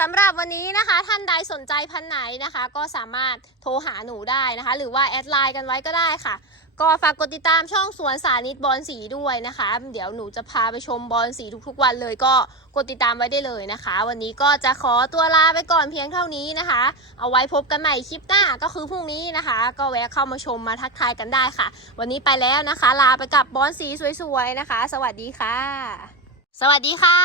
สำหรับวันนี้นะคะ ท่านใดสนใจพันไหนนะคะ ก็สามารถโทรหาหนูได้นะคะ หรือว่าแอดไลน์กันไว้ก็ได้ค่ะ ก็ฝากกดติดตามช่องสวนสานิตบอลสีด้วยนะคะ เดี๋ยวหนูจะพาไปชมบอลสีทุกๆวันเลย ก็กดติดตามไว้ได้เลยนะคะ วันนี้ก็จะขอตัวลาไปก่อนเพียงเท่านี้นะคะ เอาไว้พบกันใหม่คลิปหน้าก็คือพรุ่งนี้นะคะ ก็แวะเข้ามาชมมาทักทายกันได้ค่ะ วันนี้ไปแล้วนะคะ ลาไปกับบอลสีสวยๆนะคะ สวัสดีค่ะ สวัสดีค่ะ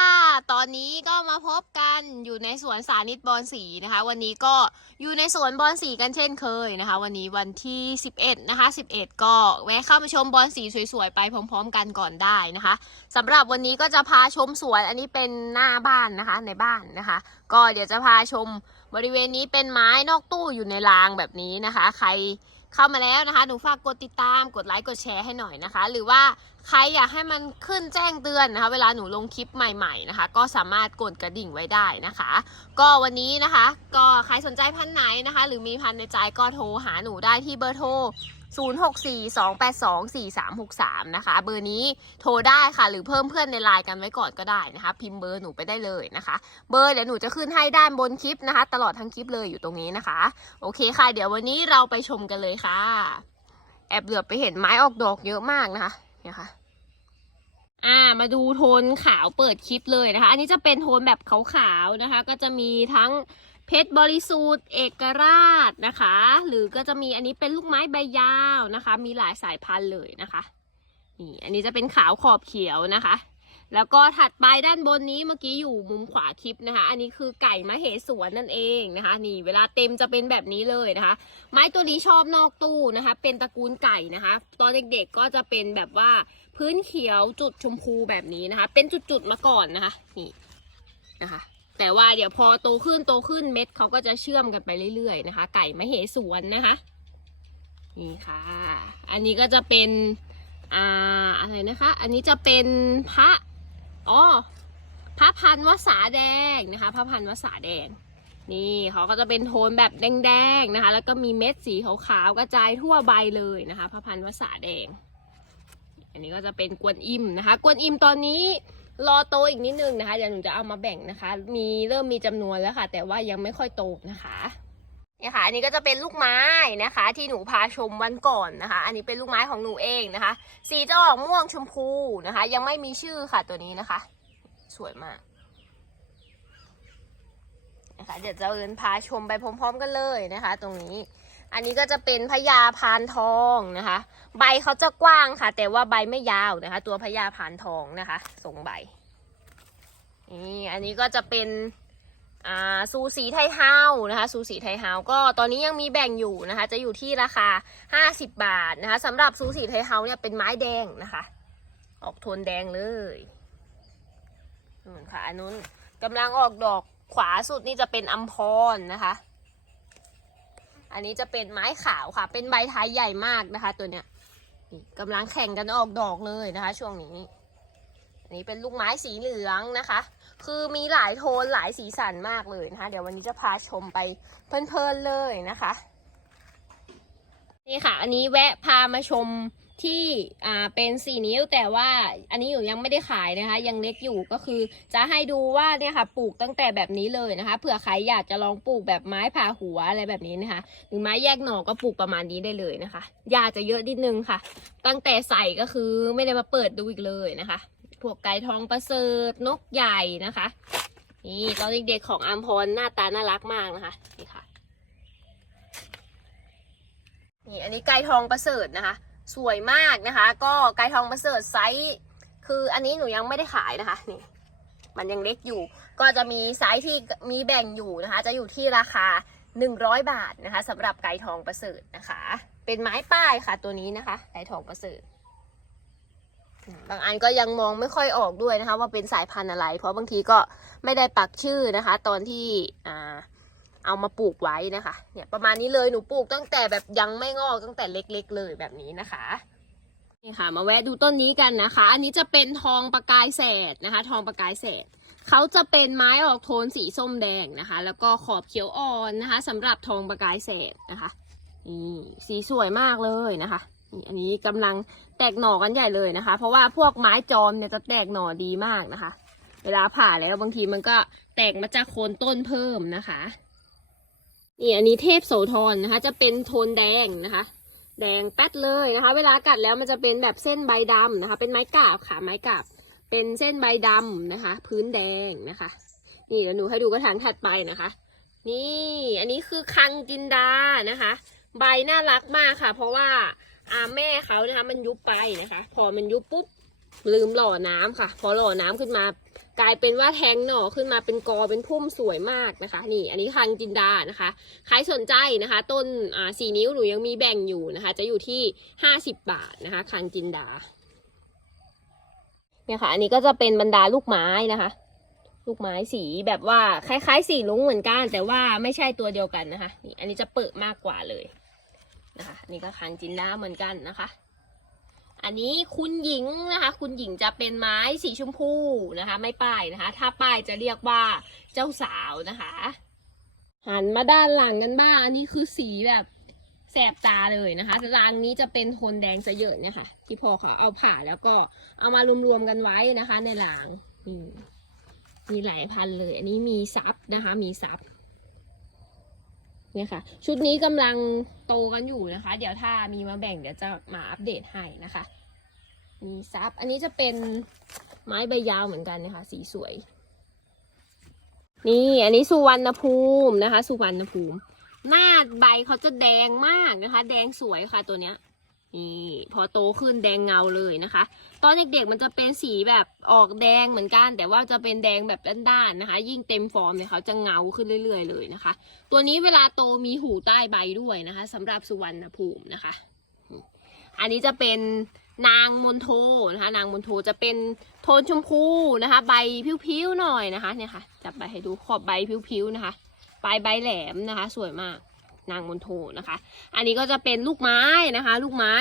ตอนนี้ก็มาพบกันอยู่ในสวนสานิตบอลสีนะคะ วันนี้ก็อยู่ในสวนบอลสีกันเช่นเคยนะคะ วันนี้วันที่ 11 นะคะ 11 ก็แวะเข้ามาชมบอลสีสวยๆ ไปพร้อมๆ กันก่อนได้นะคะสำหรับวันนี้ก็จะพาชมสวนอันนี้เป็นหน้าบ้านนะคะในบ้านนะคะ ก็เดี๋ยวจะพาชมบริเวณนี้เป็นไม้นอกตู้อยู่ในรางแบบนี้นะคะ ใคร เข้ามาแล้วนะคะ หนูฝากกดติดตาม กดไลค์กดแชร์ให้หน่อยนะคะ หรือว่าใครอยากให้มันขึ้นแจ้งเตือนนะคะ เวลาหนูลงคลิปใหม่ ๆนะคะ ก็สามารถกดกระดิ่งไว้ได้นะคะ ก็วันนี้นะคะ ก็ใครสนใจพันไหนนะคะ หรือมีพันในใจก็โทรหาหนูได้ที่เบอร์โทร 0642824363 นะคะ เบอร์นี้โทรได้ค่ะ หรือเพิ่มเพื่อนในไลน์กันไว้ก่อนก็ได้นะคะ พิมพ์เบอร์หนูไปได้เลยนะคะ เบอร์เดี๋ยวหนูจะขึ้นให้ด้านบนคลิปนะคะ ตลอดทั้งคลิปเลยอยู่ตรงนี้นะคะ โอเคค่ะ เดี๋ยววันนี้เราไปชมกันเลยค่ะ แอบเหลือบไปเห็นไม้ออกดอกเยอะมากนะคะเนี่ยค่ะอ่ามาดูโทนขาวเปิดคลิปเลยนะคะ อันนี้จะเป็นโทนแบบขาวๆนะคะ ก็จะมีทั้ง เพชรบริสุทธิ์เอกราชนะคะ หรือก็จะมีอันนี้เป็นลูกไม้ใบยาวนะคะ มีหลายสายพันธุ์เลยนะคะนี่อันนี้จะเป็นขาวขอบเขียวนะคะ แล้วก็ถัดไปด้านบนนี้เมื่อกี้อยู่มุมขวาคลิปนะคะ อันนี้คือไก่มะเหสวนนั่นเองนะคะ นี่เวลาเต็มจะเป็นแบบนี้เลยนะคะ ไม้ตัวนี้ชอบนอกตู้นะคะ เป็นตระกูลไก่นะคะ ตอนเด็กๆก็จะเป็นแบบว่าพื้นเขียวจุดชมพูแบบนี้นะคะ เป็นจุดๆมาก่อนนะคะ นี่นะคะ แต่ว่าเดี๋ยวพอโตขึ้นโตขึ้นเม็ดเขาก็จะเชื่อมกันไปเรื่อยๆนะคะ ไก่มะเหสวนนะคะ นี่ค่ะ อันนี้ก็จะเป็นอ่าอะไรนะคะ อันนี้จะเป็นพระอ๋อพระพันวษาแดงนะคะพระพันวษาแดง นี่เขาก็จะเป็นโทนแบบแดงๆนะคะ แล้วก็มีเม็ดสีขาวๆกระจายทั่วใบเลยนะคะพระพันวษาแดง อันนี้ก็จะเป็นกวนอิมนะคะ กวนอิมตอนนี้ รอโตอีกนิดนึงนะคะเดี๋ยวหนูจะเอามาแบ่งนะคะ มีเริ่มมีจำนวนแล้วค่ะ แต่ว่ายังไม่ค่อยโตนะคะเนี่ยค่ะอันนี้ก็จะเป็นลูกไม้นะคะ ที่หนูพาชมวันก่อนนะคะ อันนี้เป็นลูกไม้ของหนูเองนะคะ สีจะออกม่วงชมพูนะคะ ยังไม่มีชื่อค่ะตัวนี้นะคะ สวยมากนะคะเดี๋ยวจะเอินพาชมไปพร้อม ๆ กันเลยนะคะ ตรงนี้ อันนี้ก็จะเป็นพญาพานทองนะคะ ใบเขาจะกว้างค่ะ แต่ว่าใบไม่ยาวนะคะ ตัวพญาพานทองนะคะทรงใบนี่อันนี้ก็จะเป็นอ่าซูสีไทยเฮานะคะซูสีไทยเฮาก็ตอนนี้ยังมีแบ่งอยู่นะคะ จะอยู่ที่ราคา 50 บาทนะคะสำหรับซูสีไทยเฮาเนี่ยเป็นไม้แดงนะคะ ออกโทนแดงเลยนู่นค่ะอันนู้นกำลังออกดอกขวาสุดนี่จะเป็นอัมพรนะคะ อันนี้จะเป็นไม้ขาวค่ะ เป็นใบท้ายใหญ่มากนะคะ ตัวเนี้ยกำลังแข่งกันออกดอกเลยนะคะ ช่วงนี้ อันนี้เป็นลูกไม้สีเหลืองนะคะ คือมีหลายโทนหลายสีสันมากเลยนะคะ เดี๋ยววันนี้จะพาชมไปเพลินๆเลยนะคะ นี่ค่ะ อันนี้แวะพามาชม ที่อ่าเป็นสี่นิ้วแต่ว่าอันนี้อยู่ยังไม่ได้ขายนะคะ ยังเล็กอยู่ก็คือจะให้ดูว่าเนี่ยค่ะปลูกตั้งแต่แบบนี้เลยนะคะเผื่อใครอยากจะลองปลูกแบบไม้ผ่าหัวอะไรแบบนี้นะคะ หรือไม้แยกหน่อก็ปลูกประมาณนี้ได้เลยนะคะยาจะเยอะนิดนึงค่ะ ตั้งแต่ใส่ก็คือไม่ได้มาเปิดดูอีกเลยนะคะ พวกไก่ทองประเสริฐนกใหญ่นะคะนี่ตอนเด็กๆของอัมพรหน้าตาน่ารักมากนะคะนี่ค่ะนี่อันนี้ไก่ทองประเสริฐนะคะ สวยมากนะคะ ก็ไก่ทองประเสริฐไซส์คืออันนี้หนูยังไม่ได้ขายนะคะนี่มันยังเล็กอยู่ ก็จะมีไซส์ที่มีแบ่งอยู่นะคะ จะอยู่ที่ราคา 100 บาทนะคะสำหรับไก่ทองประเสริฐนะคะ เป็นไม้ป้ายค่ะตัวนี้นะคะ ไก่ทองประเสริฐบางอันก็ยังมองไม่ค่อยออกด้วยนะคะ ว่าเป็นสายพันธุ์อะไร เพราะบางทีก็ไม่ได้ปักชื่อนะคะ ตอนที่อ่า เอามาปลูกไว้นะคะ เนี่ยประมาณนี้เลยหนูปลูกตั้งแต่แบบยังไม่งอกตั้งแต่เล็กๆเลยแบบนี้นะคะนี่ค่ะ มาแวะดูต้นนี้กันนะคะ อันนี้จะเป็นทองประกายแสดนะคะ ทองประกายแสดเขาจะเป็นไม้ออกโทนสีส้มแดงนะคะ แล้วก็ขอบเขียวอ่อนนะคะสำหรับทองประกายแสดนะคะนี่สีสวยมากเลยนะคะนี่อันนี้กำลังแตกหน่อกันใหญ่เลยนะคะ เพราะว่าพวกไม้จอมเนี่ยจะแตกหน่อดีมากนะคะ เวลาผ่าแล้วบางทีมันก็แตกมาจากโคนต้นเพิ่มนะคะ นี่อันนี้เทพโสธรนะคะ จะเป็นโทนแดงนะคะ แดงแป๊ดเลยนะคะ เวลากัดแล้วมันจะเป็นแบบเส้นใบดำนะคะ เป็นไม้กาบค่ะไม้กาบเป็นเส้นใบดำนะคะ พื้นแดงนะคะ นี่เดี๋ยวหนูให้ดูกระถางถัดไปนะคะ นี่อันนี้คือคังจินดานะคะ ใบน่ารักมากค่ะ เพราะว่าอาแม่เขานะคะ มันยุบไปนะคะ พอมันยุบปุ๊บ ลืมหล่อน้ำค่ะ พอหล่อน้ำขึ้นมา กลายเป็นว่าแทงหน่อขึ้นมาเป็นกอเป็นพุ่มสวยมากนะคะ นี่ อันนี้คังจินดานะคะ ใครสนใจนะคะ ต้นอ่าสี่นิ้วหนูยังมีแบ่งอยู่นะคะ จะอยู่ที่ห้าสิบบาทนะคะ คังจินดาเนี่ยค่ะ อันนี้ก็จะเป็นบรรดาลูกไม้นะคะ ลูกไม้สีแบบว่าคล้ายๆ สีลุงเหมือนกัน แต่ว่าไม่ใช่ตัวเดียวกันนะคะนี่อันนี้จะเปิดมากกว่าเลยนะคะนนี่ก็คังจินดาเหมือนกันนะคะ อันนี้คุณหญิงนะคะ คุณหญิงจะเป็นไม้สีชมพูนะคะ ไม่ป้ายนะคะ ถ้าป้ายจะเรียกว่าเจ้าสาวนะคะ หันมาด้านหลังกันบ้าง อันนี้คือสีแบบแสบตาเลยนะคะรางนี้จะเป็นโทนแดงซะเยอะเนี่ยค่ะ ที่พอเขาเอาผ่าแล้วก็เอามารวมๆกันไว้นะคะ ในรางมีหลายพันเลย อันนี้มีซับนะคะ มีซับ เนี่ยค่ะ ชุดนี้กำลังโตกันอยู่นะคะ เดี๋ยวถ้ามีมาแบ่งเดี๋ยวจะมาอัปเดตให้นะคะ มีซับ อันนี้จะเป็นไม้ใบยาวเหมือนกันนะคะ สีสวย นี่อันนี้สุวรรณภูมินะคะ สุวรรณภูมิ หน้าใบเขาจะแดงมากนะคะ แดงสวยค่ะตัวเนี้ย นี่พอโตขึ้นแดงเงาเลยนะคะ ตอนเด็กๆมันจะเป็นสีแบบออกแดงเหมือนกัน แต่ว่าจะเป็นแดงแบบด้านๆนะคะ ยิ่งเต็มฟอร์มเนี่ยเขาจะเงาขึ้นเรื่อย ๆ เลยนะคะ ตัวนี้เวลาโตมีหูใต้ใบด้วยนะคะสำหรับสุวรรณภูมินะคะ อันนี้จะเป็นนางมนโทนะคะ นางมนโทจะเป็นโทนชมพูนะคะ ใบผิวๆหน่อยนะคะเนี่ยค่ะจับใบให้ดูขอบใบผิวๆนะคะ ปลายใบแหลมนะคะ สวยมาก นางมนโทนะคะ อันนี้ก็จะเป็นลูกไม้นะคะ ลูกไม้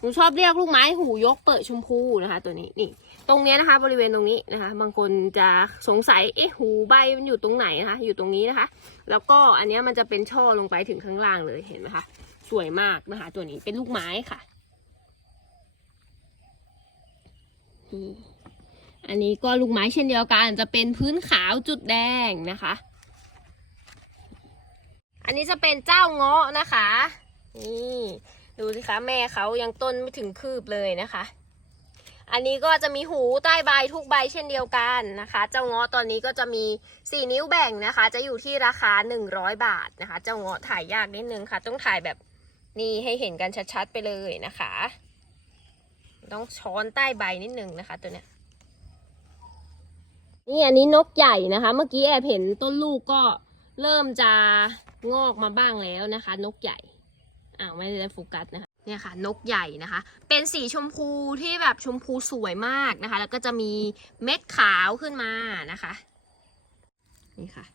หนูชอบเรียกลูกไม้หูยกเปิดชมพูนะคะ ตัวนี้นี่ ตรงนี้นะคะ บริเวณตรงนี้นะคะ บางคนจะสงสัยเอ๊ะหูใบมันอยู่ตรงไหนนะคะ อยู่ตรงนี้นะคะ แล้วก็อันนี้มันจะเป็นช่อลงไปถึงข้างล่างเลยเห็นไหมคะสวยมากนะคะ ตัวนี้เป็นลูกไม้ค่ะอันนี้ก็ลูกไม้เช่นเดียวกัน จะเป็นพื้นขาวจุดแดงนะคะ อันนี้จะเป็นเจ้าเงาะนะคะ นี่ดูสิคะแม่เขายังต้นไม่ถึงคืบเลยนะคะ อันนี้ก็จะมีหูใต้ใบทุกใบเช่นเดียวกันนะคะ เจ้าเงาะตอนนี้ก็จะมี 4 นิ้วแบ่งนะคะ จะอยู่ที่ราคา 100 บาทนะคะ เจ้าเงาะถ่ายยากนิดนึงค่ะ ต้องถ่ายแบบนี้ให้เห็นกันชัดๆไปเลยนะคะ ต้องช้อนใต้ใบนิดนึงนะคะ ตัวเนี้ยนี่อันนี้นกใหญ่นะคะ เมื่อกี้แอบเห็นต้นลูกก็ เริ่มจะงอกมาบ้างแล้วนะคะ นกใหญ่อ้าวไม่ได้โฟกัสนะคะเนี่ยค่ะ นกใหญ่นะคะ เป็นสีชมพูที่แบบชมพูสวยมากนะคะ แล้วก็จะมีเม็ดขาวขึ้นมานะคะนี่ค่ะ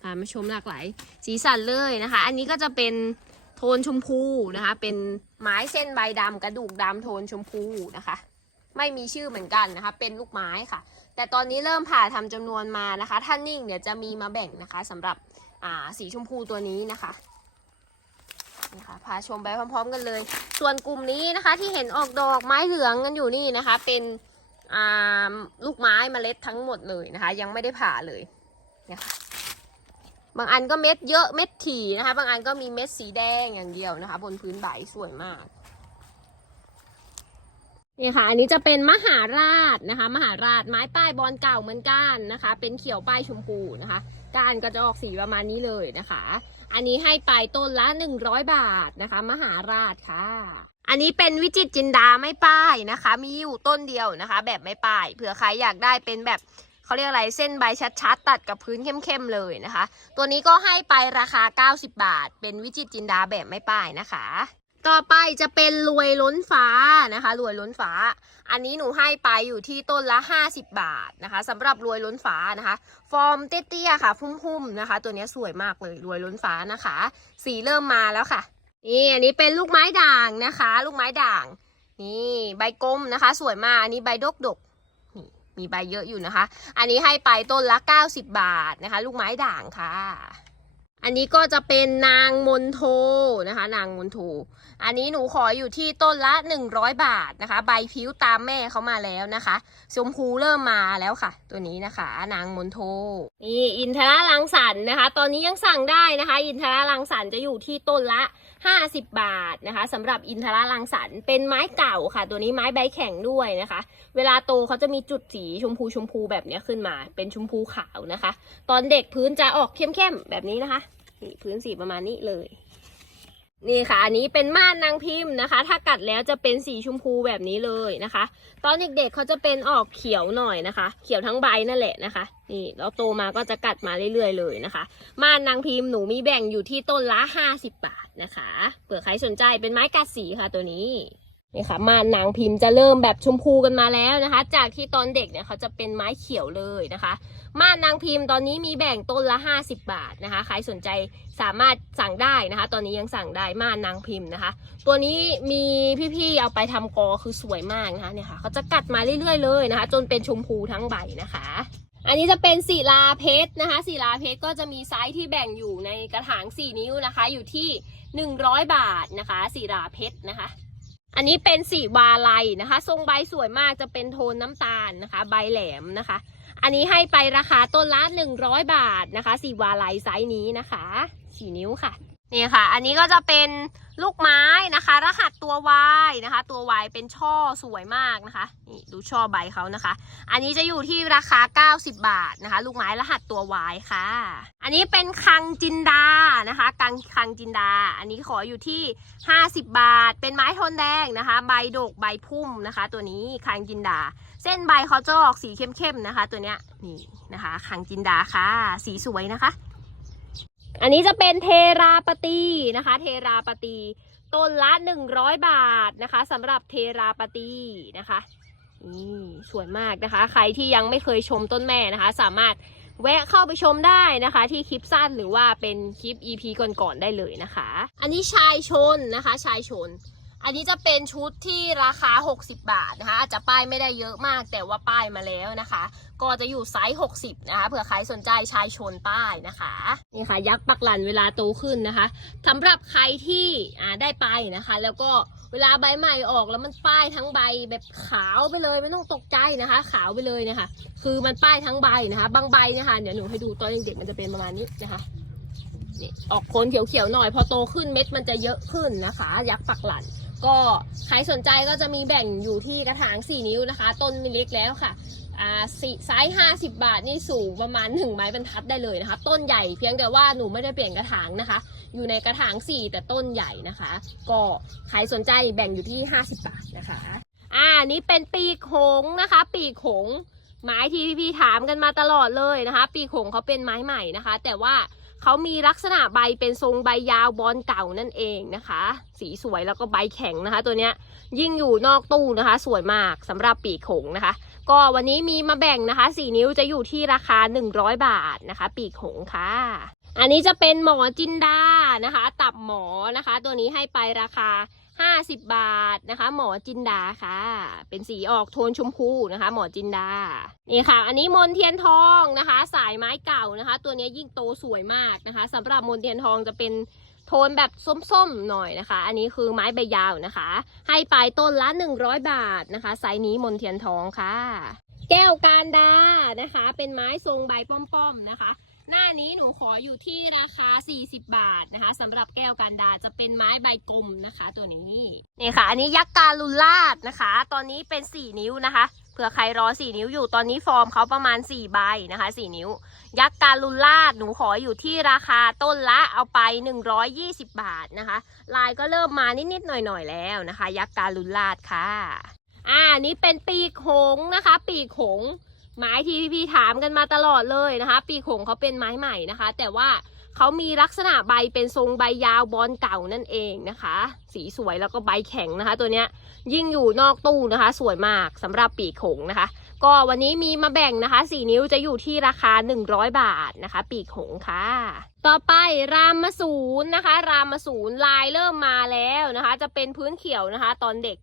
พามาชมหลากหลายสีสันเลยนะคะ อันนี้ก็จะเป็นโทนชมพูนะคะ เป็นไม้เส้นใบดำกระดูกดำโทนชมพูนะคะ ไม่มีชื่อเหมือนกันนะคะ เป็นลูกไม้ค่ะ แต่ตอนนี้เริ่มผ่าทำจำนวนมานะคะ ถ้านิ่งเดี๋ยวจะมีมาแบ่งนะคะสำหรับ อ่าสีชมพูตัวนี้นะคะนี่ค่ะพาชมไปพร้อมๆกันเลย ส่วนกลุ่มนี้นะคะที่เห็นออกดอกไม้เหลืองกันอยู่นี่นะคะ เป็นอ่าลูกไม้เมล็ดทั้งหมดเลยนะคะ ยังไม่ได้ผ่าเลยนี่ค่ะบางอันก็เม็ดเยอะเม็ดถี่นะคะ บางอันก็มีเม็ดสีแดงอย่างเดียวนะคะ บนพื้นใบสวยมากนี่ค่ะ อันนี้จะเป็นมหาราชนะคะ มหาราชไม้ป้ายบอลเก่าเหมือนกันนะคะ เป็นเขียวป้ายชมพูนะคะ ก้านก็จะออกสีประมาณนี้เลยนะคะ อันนี้ให้ไปต้นละ 100 บาทนะคะ มหาราชค่ะ อันนี้เป็นวิจิตจินดาไม่ป้ายนะคะ มีอยู่ต้นเดียวนะคะ แบบไม่ป้ายเผื่อใครอยากได้เป็นแบบเขาเรียกอะไรเส้นใบชัดๆ ตัดกับพื้นเข้มๆเลยนะคะ ตัวนี้ก็ให้ไปราคา 90 บาท เป็นวิจิตจินดาแบบไม่ป้ายนะคะ ต่อไปจะเป็นรวยล้นฟ้านะคะรวยล้นฟ้า อันนี้หนูให้ไปอยู่ที่ต้นละ 50 บาทนะคะสำหรับรวยล้นฟ้านะคะ ฟอร์มเตี้ยๆค่ะพุ่มๆนะคะ ตัวนี้สวยมากเลยรวยล้นฟ้านะคะ สีเริ่มมาแล้วค่ะนี่อันนี้เป็นลูกไม้ด่างนะคะ ลูกไม้ด่าง นี่ใบกลมนะคะ สวยมากอันนี้ใบดกดกนี่มีใบเยอะอยู่นะคะ อันนี้ให้ไปต้นละ 90 บาทนะคะ ลูกไม้ด่างค่ะ อันนี้ก็จะเป็นนางมนโทนะคะ นางมนโท อันนี้หนูขออยู่ที่ต้นละ 100 บาทนะคะ ใบพิ้วตามแม่เขามาแล้วนะคะชมพูเริ่มมาแล้วค่ะ ตัวนี้นะคะ นางมนโทนี่อินทราลังสันนะคะ ตอนนี้ยังสั่งได้นะคะ อินทราลังสันจะอยู่ที่ต้นละ 50 บาทนะคะสำหรับอินทราลังสรรเป็นไม้เก่าค่ะ ตัวนี้ไม้ใบแข็งด้วยนะคะ เวลาโตเขาจะมีจุดสีชมพูชมพูแบบนี้ขึ้นมา เป็นชมพูขาวนะคะ ตอนเด็กพื้นจะออกเข้มๆแบบนี้นะคะนี่พื้นสีประมาณนี้เลย นี่ค่ะ อันนี้เป็นม่านนางพิมพ์นะคะ ถ้ากัดแล้วจะเป็นสีชมพูแบบนี้เลยนะคะ ตอนเด็กๆเขาจะเป็นออกเขียวหน่อยนะคะ เขียวทั้งใบนั่นแหละนะคะ นี่แล้วโตมาก็จะกัดมาเรื่อยๆเลยนะคะ ม่านนางพิมพ์หนูมีแบ่งอยู่ที่ต้นละ 50 บาทนะคะ เผื่อใครสนใจเป็นไม้กัดสีค่ะตัวนี้ นี่ค่ะม่านนางพิมพ์จะเริ่มแบบชมพูกันมาแล้วนะคะ จากที่ตอนเด็กเนี่ยเขาจะเป็นไม้เขียวเลยนะคะม่านนางพิมพ์ตอนนี้มีแบ่งต้นละ 50 บาทนะคะ ใครสนใจสามารถสั่งได้นะคะ ตอนนี้ยังสั่งได้ม่านนางพิมพ์นะคะ ตัวนี้มีพี่ๆเอาไปทำกอคือสวยมากนะคะเนี่ยค่ะเขาจะกัดมาเรื่อยๆเลยนะคะ จนเป็นชมพูทั้งใบนะคะ อันนี้จะเป็นศิลาเพชรนะคะศิลาเพชรก็จะมีไซส์ที่แบ่งอยู่ในกระถาง 4 นิ้วนะคะ อยู่ที่ 100 บาทนะคะศิลาเพชรนะคะ อันนี้เป็นสีวาลัยนะคะ ทรงใบสวยมากจะเป็นโทนน้ำตาลนะคะ ใบแหลมนะคะ อันนี้ให้ไปราคาต้นละ100 บาทนะคะสีวาลัยไซส์นี้นะคะสี่นิ้วค่ะ นี่ค่ะ อันนี้ก็จะเป็นลูกไม้นะคะ รหัสตัว Y นะคะ ตัว Y เป็นช่อสวยมากนะคะ นี่ดูช่อใบเขานะคะ อันนี้จะอยู่ที่ราคา 90 บาทนะคะ ลูกไม้รหัสตัว Y ค่ะ อันนี้เป็นคังจินดานะคะกังคังจินดา อันนี้ขออยู่ที่ 50 บาท เป็นไม้ทนแดงนะคะ ใบดกใบพุ่มนะคะ ตัวนี้คังจินดา เส้นใบเขาจะออกสีเข้มๆนะคะ ตัวเนี้ยนี่นะคะคังจินดาค่ะ สีสวยนะคะ อันนี้จะเป็นเทราปตีนะคะ เทราปตีต้นละ100บาทนะคะสำหรับเทราปตีนะคะนี่สวยมากนะคะ ใครที่ยังไม่เคยชมต้นแม่นะคะ สามารถแวะเข้าไปชมได้นะคะ ที่คลิปสั้นหรือว่าเป็นคลิป EP ก่อนๆได้เลยนะคะ อันนี้ชายชนนะคะ ชายชน อันนี้จะเป็นชุดที่ราคา 60 บาทนะคะอาจจะป้ายไม่ได้เยอะมากแต่ว่าป้ายมาแล้วนะคะ ก็จะอยู่ไซส์ 60 นะคะเผื่อใครสนใจชายชนป้ายนะคะนี่ค่ะ ยักษ์ปักหลันเวลาโตขึ้นนะคะสำหรับใครที่อ่าได้ไปนะคะ แล้วก็เวลาใบใหม่ออกแล้วมันป้ายทั้งใบแบบขาวไปเลยไม่ต้องตกใจนะคะ ขาวไปเลยนะคะ คือมันป้ายทั้งใบนะคะ บางใบนี่ยค่ะเดี๋ยวหนูให้ดูตอนเด็กๆมันจะเป็นประมาณนี้นะคะนี่ออกโคนเขียวๆหน่อย พอโตขึ้นเม็ดมันจะเยอะขึ้นนะคะ ยักษ์ปักหลัน ก็ใครสนใจก็จะมีแบ่งอยู่ที่กระถาง 4 นิ้วนะคะ ต้นม่เล็กแล้วค่ะอ่าสี่ไซส์50 บาทนี่สูงประมาณ 1 ไม้บรรทัดได้เลยนะคะ ต้นใหญ่เพียงแต่ว่าหนูไม่ได้เปลี่ยนกระถางนะคะ อยู่ในกระถาง 4 แต่ต้นใหญ่นะคะ ก็ใครสนใจแบ่งอยู่ที่ 50 บาทนะคะ อ่านี่เป็นปีกหงนะคะ ปีกหงไม้ที่พี่ๆถามกันมาตลอดเลยนะคะ ปีกหงเขาเป็นไม้ใหม่นะคะ แต่ว่า เขามีลักษณะใบเป็นทรงใบยาวบอลเก่านั่นเองนะคะ สีสวยแล้วก็ใบแข็งนะคะ ตัวเนี้ยยิ่งอยู่นอกตู้นะคะ สวยมากสำหรับปีกหงนะคะ ก็วันนี้มีมาแบ่งนะคะส4นิ้วจะอยู่ที่ราคา 100 บาทนะคะ ปีกหงค่ะ อันนี้จะเป็นหมอจินดานะคะ ตับหมอนะคะ ตัวนี้ให้ไปราคา 50 บาทนะคะ หมอจินดาค่ะ เป็นสีออกโทนชมพูนะคะ หมอจินดา นี่ค่ะ อันนี้มนเทียนทองนะคะ สายไม้เก่านะคะ ตัวนี้ยิ่งโตสวยมากนะคะสำหรับมนเทียนทองจะเป็นโทนแบบส้มๆหน่อยนะคะ อันนี้คือไม้ใบยาวนะคะ ให้ไปต้นละ 100 บาทนะคะ ไซส์นี้มนเทียนทองค่ะ แก้วการดานะคะ เป็นไม้ทรงใบป้อมๆนะคะ หน้านี้หนูขออยู่ที่ราคา 40 บาทนะคะสำหรับแก้วกันดาจะเป็นไม้ใบกลมนะคะ ตัวนี้นี่ค่ะ อันนี้ยักษ์การุลาดนะคะ ตอนนี้เป็น 4 นิ้วนะคะเผื่อใครรอ 4 นิ้วอยู่ตอนนี้ฟอร์มเขาประมาณ 4 ใบนะคะ 4 นิ้ว ยักษ์การุลาดหนูขออยู่ที่ราคาต้นละเอาไป 120 บาทนะคะ ลายก็เริ่มมานิดๆหน่อยๆแล้วนะคะ ยักษ์การุลาดค่ะ อ่านี่เป็นปีกหงนะคะ ปีกหง ไม้ที่พี่ๆถามกันมาตลอดเลยนะคะ ปีกหงเขาเป็นไม้ใหม่นะคะ แต่ว่าเขามีลักษณะใบเป็นทรงใบยาวบอลเก่านั่นเองนะคะ สีสวยแล้วก็ใบแข็งนะคะ ตัวเนี้ยยิ่งอยู่นอกตู้นะคะ สวยมากสำหรับปีกหงนะคะ ก็วันนี้มีมาแบ่งนะคะ 4 นิ้วจะอยู่ที่ราคา 100 บาทนะคะ ปีกหงค่ะ ต่อไปรามมาสูนนะคะ รามมาสูนลายเริ่มมาแล้วนะคะ จะเป็นพื้นเขียวนะคะ ตอนเด็ก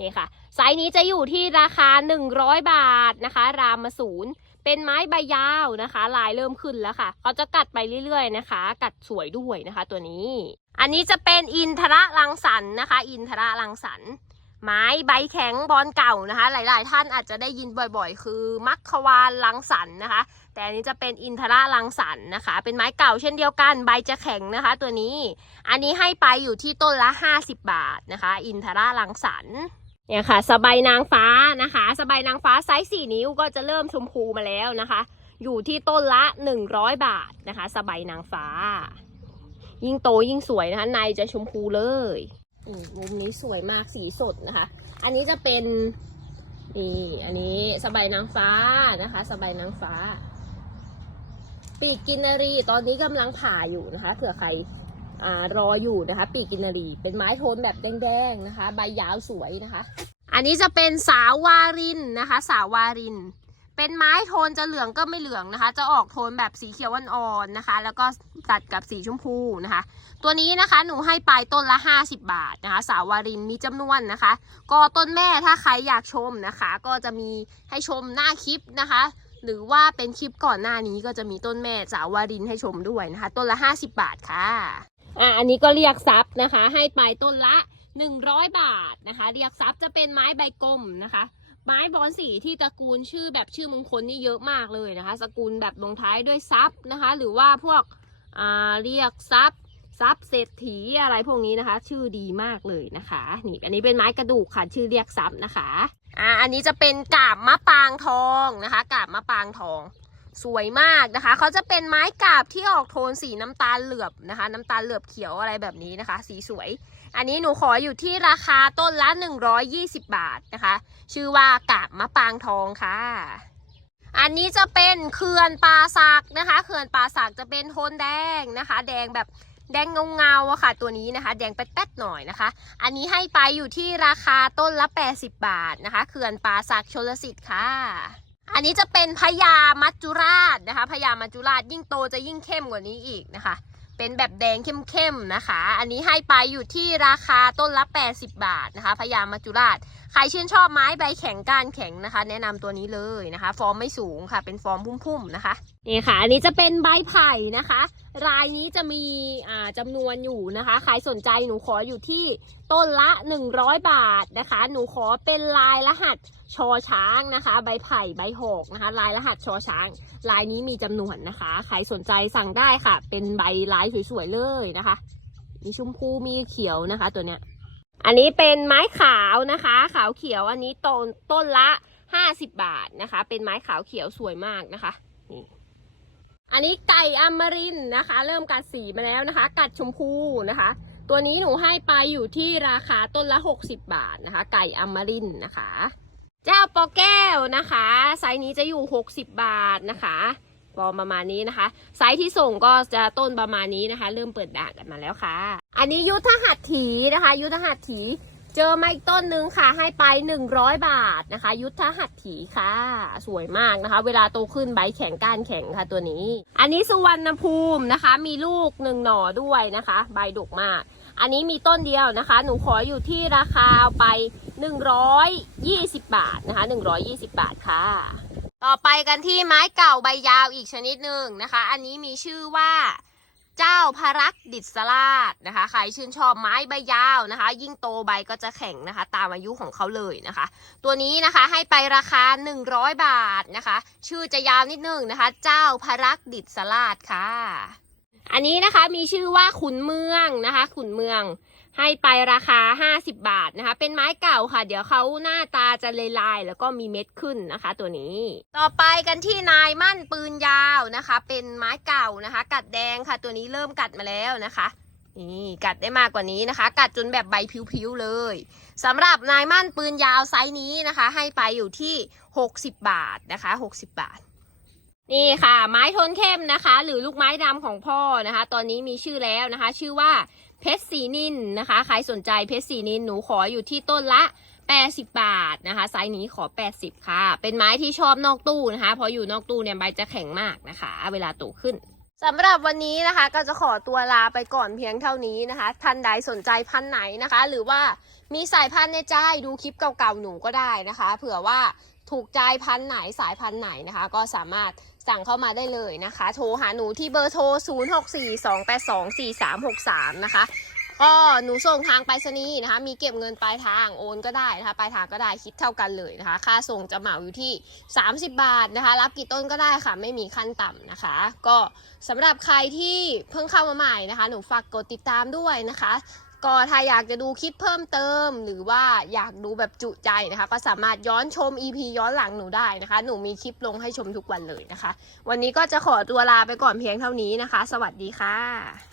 นี่ค่ะไซส์นี้จะอยู่ที่ราคา 100 บาทนะคะ รามสูนย์เป็นไม้ใบยาวนะคะ ลายเริ่มขึ้นแล้วค่ะเขาจะกัดไปเรื่อยๆนะคะ กัดสวยด้วยนะคะ ตัวนี้ อันนี้จะเป็นอินทระลังสรรค์นะคะ อินทระลังสรรไม้ใบแข็งบอลเก่านะคะ หลาย ๆ ท่านอาจจะได้ยินบ่อยๆ คือมัคควานลังสรรค์นะคะ แต่อันนี้จะเป็นอินทระลังสรรค์นะคะ เป็นไม้เก่าเช่นเดียวกันใบจะแข็งนะคะ ตัวนี้ อันนี้ให้ไปอยู่ที่ต้นละ 50 บาทนะคะ อินทระลังสรร เนี่ยค่ะ สบายนางฟ้านะคะ สบายนางฟ้าไซส์4นิ้วก็จะเริ่มชมพูมาแล้วนะคะ อยู่ที่ต้นละ100บาทนะคะ สบายนางฟ้า ยิ่งโตยิ่งสวยนะคะในจะชมพูเลยมุมนี้สวยมากสีสดนะคะ อันนี้จะเป็นนี่อันนี้สบายนางฟ้านะคะ สบายนางฟ้า ปีกกินนารีตอนนี้กำลังผ่าอยู่นะคะเผื่อใคร รออยู่นะคะ ปีกกินารี เป็นไม้โทนแบบแดงๆนะคะ ใบยาวสวยนะคะ อันนี้จะเป็นสาววารินนะคะ สาววาริน เป็นไม้โทนจะเหลืองก็ไม่เหลืองนะคะ จะออกโทนแบบสีเขียวอ่อนๆนะคะ แล้วก็ตัดกับสีชมพูนะคะ ตัวนี้นะคะหนูให้ไปต้นละ 50 บาทนะคะ สาววารินมีจำนวนนะคะ ก็ต้นแม่ถ้าใครอยากชมนะคะ ก็จะมีให้ชมหน้าคลิปนะคะหรือว่าเป็นคลิปก่อนหน้านี้ก็จะมีต้นแม่สาววารินให้ชมด้วยนะคะ ต้นละ 50 บาทค่ะ อะอันนี้ก็เรียกซับนะคะ ให้ไปต้นละ 100 บาทนะคะ เรียกซับจะเป็นไม้ใบกลมนะคะ ไม้บอนสีที่ตระกูลชื่อแบบชื่อมงคลนี่เยอะมากเลยนะคะสกุลแบบลงท้ายด้วยซับนะคะ หรือว่าพวกอ่าเรียกซับซับเศรษฐีอะไรพวกนี้นะคะ ชื่อดีมากเลยนะคะนี่อันนี้เป็นไม้กระดูกค่ะชื่อเรียกซับนะคะอ่าอันนี้จะเป็นกาบมะปางทองนะคะ กาบมะปางทอง สวยมากนะคะ เขาจะเป็นไม้กาบที่ออกโทนสีน้ำตาลเหลือบนะคะ น้ำตาลเหลือบเขียวอะไรแบบนี้นะคะ สีสวย อันนี้หนูขออยู่ที่ราคาต้นละ 120 บาทนะคะ ชื่อว่ากาบมะปางทองค่ะ อันนี้จะเป็นเขื่อนป่าสักนะคะ เขื่อนป่าสักจะเป็นโทนแดงนะคะ แดงแบบแดงเงาๆอะค่ะตัวนี้นะคะ แดงแป๊ดๆหน่อยนะคะ อันนี้ให้ไปอยู่ที่ราคาต้นละ 80 บาทนะคะเขื่อนป่าสักชลสิทธิ์ค่ะ อันนี้จะเป็นพญามัจจุราชนะคะพญามัจจุราชยิ่งโตจะยิ่งเข้มกว่านี้อีกนะคะ เป็นแบบแดงเข้มๆนะคะ อันนี้ให้ไปอยู่ที่ราคาต้นละ 80 บาทนะคะพญามัจจุราช ใครชื่นชอบไม้ใบแข็งก้านแข็งนะคะ แนะนำตัวนี้เลยนะคะ ฟอร์มไม่สูงค่ะ เป็นฟอร์มพุ่มๆนะคะนี่ค่ะ อันนี้จะเป็นใบไผ่นะคะ รายนี้จะมีอ่าจำนวนอยู่นะคะ ใครสนใจหนูขออยู่ที่ต้นละ 100 บาทนะคะ หนูขอเป็นลายรหัสชอช้างนะคะ ใบไผ่ใบหอกนะคะ ลายรหัสชอช้าง ลายนี้มีจำนวนนะคะ ใครสนใจสั่งได้ค่ะ เป็นใบลายสวยๆเลยนะคะ มีชมพูมีเขียวนะคะ ตัวเนี้ย อันนี้เป็นไม้ขาวนะคะ ขาวเขียวอันนี้ต้นต้นละ50บาทนะคะ เป็นไม้ขาวเขียวสวยมากนะคะนี่อันนี้ไก่อมรินทร์นะคะ เริ่มกัดสีมาแล้วนะคะ กัดชมพูนะคะ ตัวนี้หนูให้ไปอยู่ที่ราคาต้นละ60บาทนะคะ ไก่อมรินทร์นะคะ เจ้าปอแก้วนะคะ ไซส์นี้จะอยู่60บาทนะคะ ฟอร์มประมาณนี้นะคะ ไซส์ที่ส่งก็จะต้นประมาณนี้นะคะ เริ่มเปิดด่างกันมาแล้วค่ะ อันนี้ยุทธหัตถีนะคะ ยุทธหัตถีเจอมาอีกต้นนึงค่ะ ให้ไป 100 บาทนะคะ ยุทธหัตถีค่ะ สวยมากนะคะ เวลาโตขึ้นใบแข็งก้านแข็งค่ะตัวนี้ อันนี้สุวรรณภูมินะคะ มีลูกหนึ่งหน่อด้วยนะคะ ใบดกมาก อันนี้มีต้นเดียวนะคะ หนูขออยู่ที่ราคาไป 120 บาทนะคะ 120 บาทค่ะ ต่อไปกันที่ไม้เก่าใบยาวอีกชนิดหนึ่งนะคะ อันนี้มีชื่อว่าเจ้าพระรักดิษราชนะคะ ใครชื่นชอบไม้ใบยาวนะคะ ยิ่งโตใบก็จะแข็งนะคะ ตามอายุของเขาเลยนะคะ ตัวนี้นะคะให้ไปราคา 100 บาทนะคะ ชื่อจะยาวนิดนึงนะคะ เจ้าพระรักดิษราชค่ะ อันนี้นะคะมีชื่อว่าขุนเมืองนะคะ ขุนเมือง ให้ไปราคา 50 บาทนะคะ เป็นไม้เก่าค่ะ เดี๋ยวเขาหน้าตาจะลายๆ แล้วก็มีเม็ดขึ้นนะคะ ตัวนี้ ต่อไปกันที่นายมั่นปืนยาวนะคะ เป็นไม้เก่านะคะ กัดแดงค่ะ ตัวนี้เริ่มกัดมาแล้วนะคะนี่กัดได้มากกว่านี้นะคะ กัดจนแบบใบพิ้วๆเลยสำหรับนายมั่นปืนยาวไซส์นี้นะคะ ให้ไปอยู่ที่ 60 บาทนะคะ 60 บาท นี่ค่ะ ไม้ทนเข้มนะคะ หรือลูกไม้ดำของพ่อนะคะ ตอนนี้มีชื่อแล้วนะคะ ชื่อว่า เพชรสีนินนะคะ ใครสนใจเพชรสีนินหนูขออยู่ที่ต้นละ 80 บาทนะคะ ไซส์นี้ขอ 80 ค่ะ เป็นไม้ที่ชอบนอกตู้นะคะเพราะอยู่นอกตู้เนี่ยใบจะแข็งมากนะคะ เวลาโตขึ้นสำหรับวันนี้นะคะก็จะขอตัวลาไปก่อนเพียงเท่านี้นะคะ ท่านใดสนใจพันธุ์ไหนนะคะ หรือว่ามีสายพันธุ์ในใจดูคลิปเก่าๆหนูก็ได้นะคะ เผื่อว่าถูกใจพันธุ์ไหนสายพันธุ์ไหนนะคะ ก็สามารถสั่งเข้ามาได้เลยนะคะ โทรหาหนูที่เบอร์โทร 0642824363 นะคะ ก็หนูส่งทางไปรษณีย์นะคะ มีเก็บเงินปลายทางโอนก็ได้นะคะ ปลายทางก็ได้คิดเท่ากันเลยนะคะ ค่าส่งจะเหมาอยู่ที่ 30 บาทนะคะ รับกี่ต้นก็ได้ค่ะ ไม่มีขั้นต่ำนะคะ ก็สำหรับใครที่เพิ่งเข้ามาใหม่นะคะ หนูฝากกดติดตามด้วยนะคะ ก็ถ้าอยากจะดูคลิปเพิ่มเติม หรือว่าอยากดูแบบจุใจนะคะ ก็สามารถย้อนชม EP ย้อนหลังหนูได้นะคะ หนูมีคลิปลงให้ชมทุกวันเลยนะคะ วันนี้ก็จะขอตัวลาไปก่อนเพียงเท่านี้นะคะ สวัสดีค่ะ